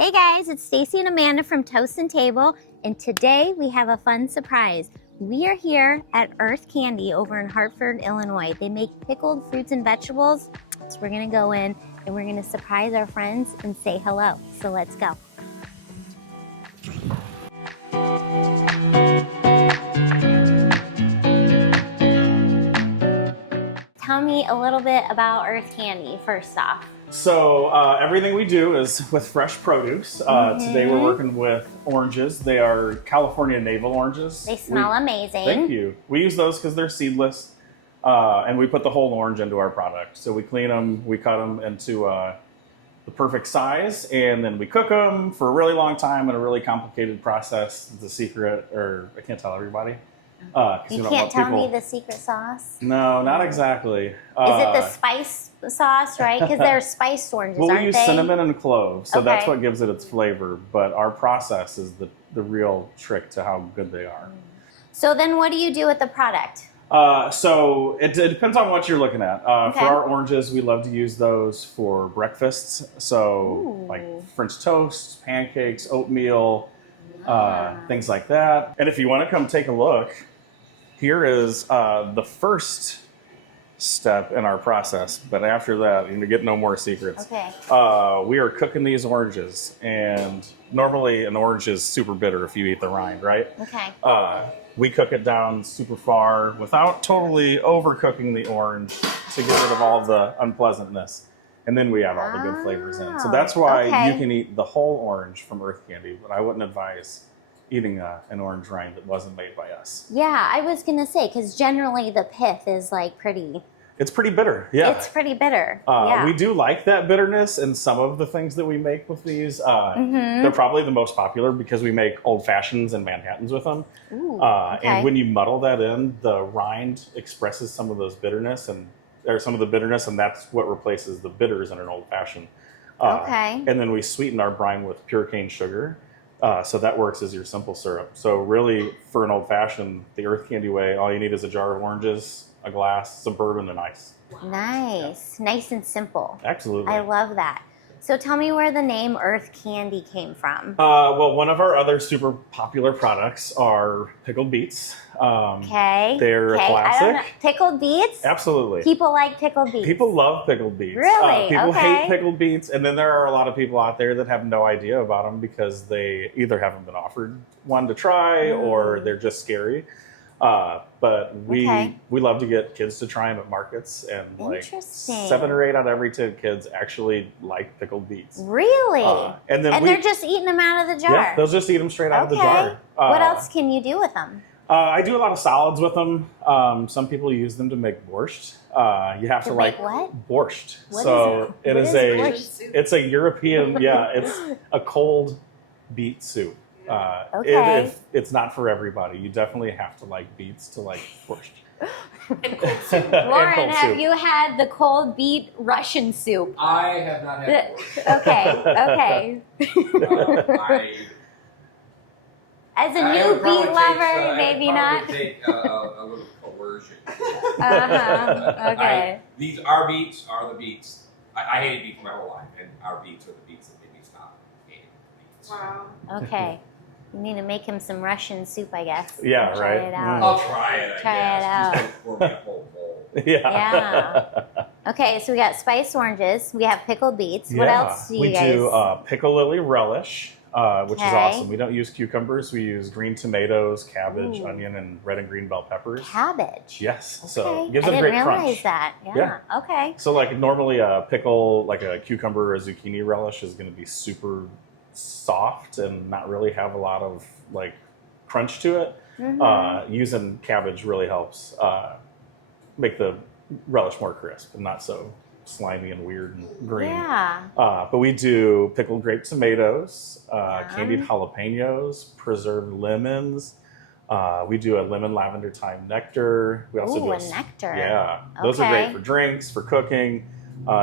Hey guys, it's Stacy and Amanda from Toasty Takeover, and today we have a fun surprise. We are here at Earthy Candy over in Hartford, Illinois. They make pickled fruits and vegetables, so we're gonna go in and we're gonna surprise our friends and say hello. So let's go. Tell me a little bit about Earthy Candy first off. So everything we do is with fresh produce. Today we're working with oranges. They are California navel oranges. They smell amazing. Thank you. We use those because they're seedless, and we put the whole orange into our product. So we clean them, we cut them into the perfect size, and then we cook them for a really long time in a really complicated process. It's a secret, or I can't tell everybody. You can't tell me the secret sauce? No, not exactly. Is it the spice sauce, right? Because they're spiced oranges, well, aren't we use they? cinnamon and cloves, so that's Okay. what gives it its flavor. But our process is the real trick to how good they are. So then what do you do with the product? So it depends on what you're looking at. Okay. For our oranges, we love to use those for breakfasts. So like French toast, pancakes, oatmeal, things like that. And if you want to come take a look, here is the first step in our process. But after that, you get no more secrets. Okay. We are cooking these oranges, and normally an orange is super bitter if you eat the rind, right? Okay. We cook it down super far without totally overcooking the orange to get rid of all the unpleasantness. And then we add all the good flavors in. So that's why you can eat the whole orange from Earthy Candy, but I wouldn't advise eating an orange rind that wasn't made by us. Yeah, I was going to say, because generally the pith is like pretty... It's pretty bitter, yeah. It's pretty bitter, yeah. We do like that bitterness in some of the things that we make with these. They're probably the most popular because we make old fashions and Manhattans with them. Ooh, And when you muddle that in, the rind expresses some of those bitterness and that's what replaces the bitters in an old fashioned. And then we sweeten our brine with pure cane sugar. So that works as your simple syrup. So really, for an old fashioned, the Earthy Candy way, all you need is a jar of oranges, a glass, some bourbon, and ice. Nice. Nice and simple. Absolutely. I love that. So tell me where the name Earthy Candy came from. Well, one of our other super popular products are pickled beets. They're a classic. I don't know. Pickled beets? Absolutely. People like pickled beets. People love pickled beets. Really? People hate pickled beets, and then there are a lot of people out there that have no idea about them because they either haven't been offered one to try or they're just scary. But we love to get kids to try them at markets, and like 7 or 8 out of every 10 kids actually like pickled beets. Really? And they're just eating them out of the jar? Yeah, they'll just eat them straight out of the jar. What else can you do with them? I do a lot of salads with them. Some people use them to make borscht. You have to like what? Borscht. What is borscht? It's a European, it's a cold beet soup. It's not for everybody. You definitely have to like beets to like borscht. Lauren, have you had the cold beet Russian soup? I have not had borscht. Okay. As a new beet lover, maybe not. Take a little coercion. Okay. These our beets are the beets. I hated beets my whole life, and our beets are the beets that made me stop hating beets. Wow. Okay. You need to make him some Russian soup, I guess. Yeah, Try right. it out. I'll try it. Try it out. Just don't pour me a whole bowl. Yeah. Okay, so we got spiced oranges. We have pickled beets. What else do you guys? We do pickle lily relish, which is awesome. We don't use cucumbers. We use green tomatoes, cabbage, onion, and red and green bell peppers. Cabbage. Yes. Okay. So it gives I it a didn't great realize crunch. that. Yeah. Okay. So like normally a pickle, like a cucumber or a zucchini relish, is going to be super soft and not really have a lot of like crunch to it. Using cabbage really helps make the relish more crisp and not so slimy and weird and green. Yeah. But we do pickled grape tomatoes, candied jalapenos, preserved lemons. We do a lemon lavender thyme nectar. We also do a nectar. Yeah, those are great for drinks, for cooking.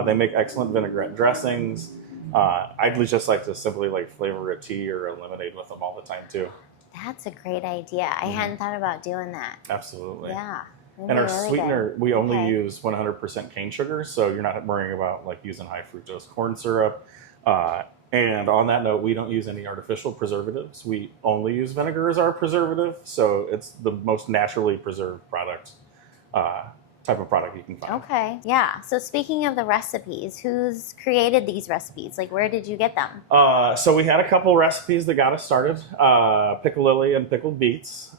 They make excellent vinaigrette dressings. I'd just like to simply like flavor a tea or a lemonade with them all the time too. That's a great idea. I hadn't thought about doing that. Absolutely. Yeah. And our really sweetener, good. we only use 100% cane sugar, so you're not worrying about like using high fructose corn syrup. And on that note, we don't use any artificial preservatives. We only use vinegar as our preservative. So it's the most naturally preserved product, type of product you can find. Okay, yeah. So speaking of the recipes, who's created these recipes? Like, where did you get them? So we had a couple recipes that got us started. Piccalilli and pickled beets.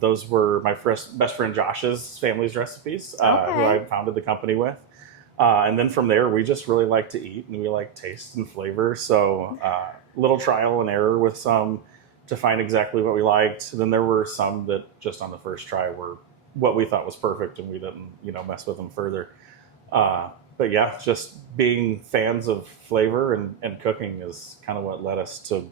Those were my best friend Josh's family's recipes, who I founded the company with. And then from there, we just really like to eat and we like taste and flavor. So little trial and error with some to find exactly what we liked. Then there were some that just on the first try were what we thought was perfect and we didn't, mess with them further. But yeah, just being fans of flavor and cooking is kind of what led us to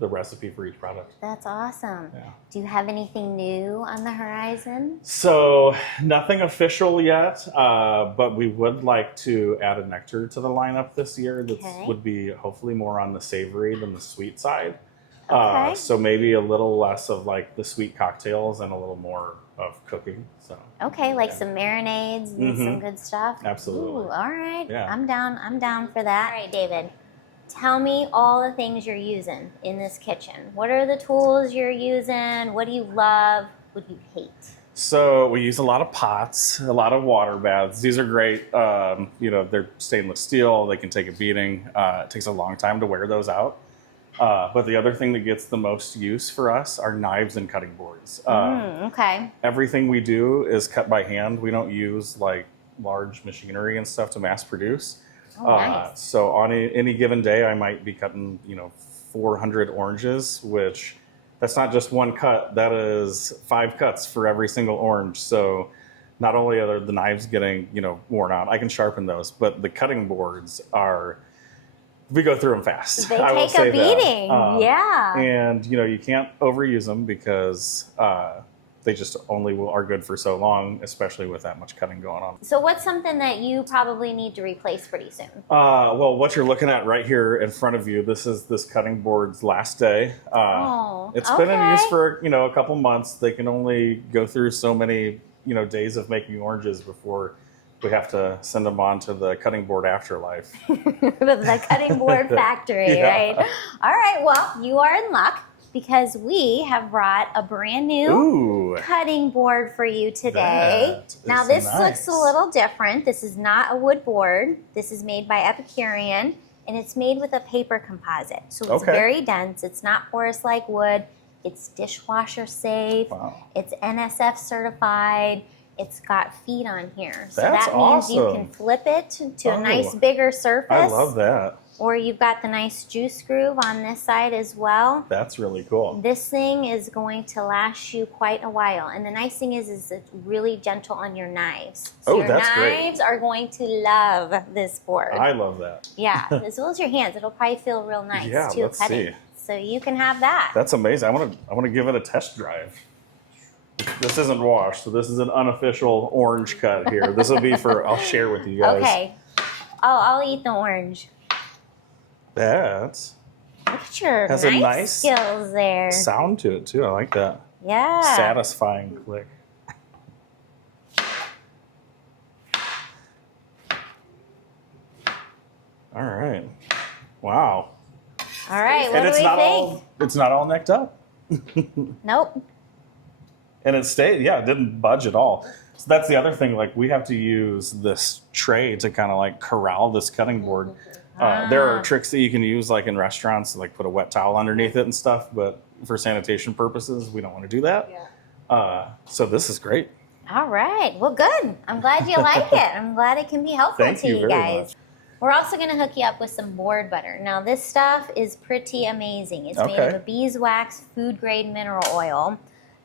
the recipe for each product. That's awesome. Yeah. Do you have anything new on the horizon? So nothing official yet, but we would like to add a nectar to the lineup this year that would be hopefully more on the savory than the sweet side. So maybe a little less of like the sweet cocktails and a little more of cooking. So like some marinades and some good stuff. Absolutely. Ooh, all right. Yeah. I'm down for that. All right, David. Tell me all the things you're using in this kitchen. What are the tools you're using? What do you love? What do you hate? So we use a lot of pots, a lot of water baths. These are great. They're stainless steel. They can take a beating. It takes a long time to wear those out. But the other thing that gets the most use for us are knives and cutting boards. Everything we do is cut by hand. We don't use like large machinery and stuff to mass produce. Nice. So on any given day, I might be cutting, 400 oranges, which that's not just one cut. That is 5 cuts for every single orange. So not only are the knives getting, worn out, I can sharpen those, but the cutting boards we go through them fast. They take a beating. Yeah. And, you can't overuse them because they just only are good for so long, especially with that much cutting going on. So what's something that you probably need to replace pretty soon? Well, what you're looking at right here in front of you, this is this cutting board's last day. It's been in use for, a couple months. They can only go through so many, days of making oranges before we have to send them on to the cutting board afterlife. The cutting board factory, right? All right, well, you are in luck because we have brought a brand new cutting board for you today. Now, this looks a little different. This is not a wood board. This is made by Epicurean, and it's made with a paper composite. So it's very dense. It's not porous like wood. It's dishwasher safe. Wow. It's NSF certified. It's got feet on here. So that means you can flip it to a nice bigger surface. I love that. Or you've got the nice juice groove on this side as well. That's really cool. This thing is going to last you quite a while. And the nice thing is it's really gentle on your knives. So your knives are going to love this board. I love that. Yeah, as well as your hands. It'll probably feel real nice too. Let's see. So you can have that. That's amazing. I want to give it a test drive. This isn't washed, so this is an unofficial orange cut here. This will be I'll share with you guys. Okay. I'll eat the orange. That Look at your has nice a nice skills there. Sound to it too. I like that. Yeah. Satisfying click. All right. Wow. All right. What do we think? It's not all necked up. Nope. And it stayed. Yeah, it didn't budge at all. So that's the other thing. Like we have to use this tray to kind of like corral this cutting board. There are tricks that you can use like in restaurants, like put a wet towel underneath it and stuff. But for sanitation purposes, we don't want to do that. Yeah. So this is great. All right. Well, good. I'm glad you like it. I'm glad it can be helpful to you guys. Much. We're also going to hook you up with some board butter. Now, this stuff is pretty amazing. It's made of a beeswax food grade mineral oil.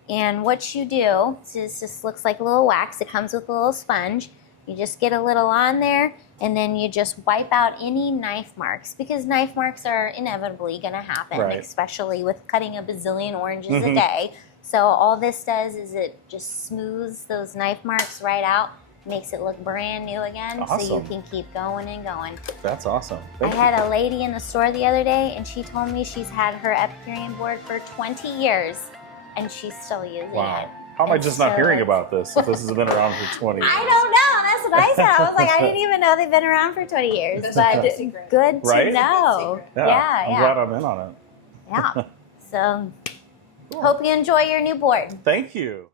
And what you do is just looks like a little wax. It comes with a little sponge. You just get a little on there, and then you just wipe out any knife marks, because knife marks are inevitably going to happen, especially with cutting a bazillion oranges a day. So all this does is it just smooths those knife marks right out, makes it look brand new again, so you can keep going and going. That's awesome. I had a lady in the store the other day, and she told me she's had her Epicurean board for 20 years, and she's still using it. How am I just not hearing about this if this has been around for 20 years? I don't know. That's what I said. I was like, I didn't even know they've been around for 20 years, but good to know. Yeah, I'm glad I'm in on it. Yeah. So, hope you enjoy your new board. Thank you.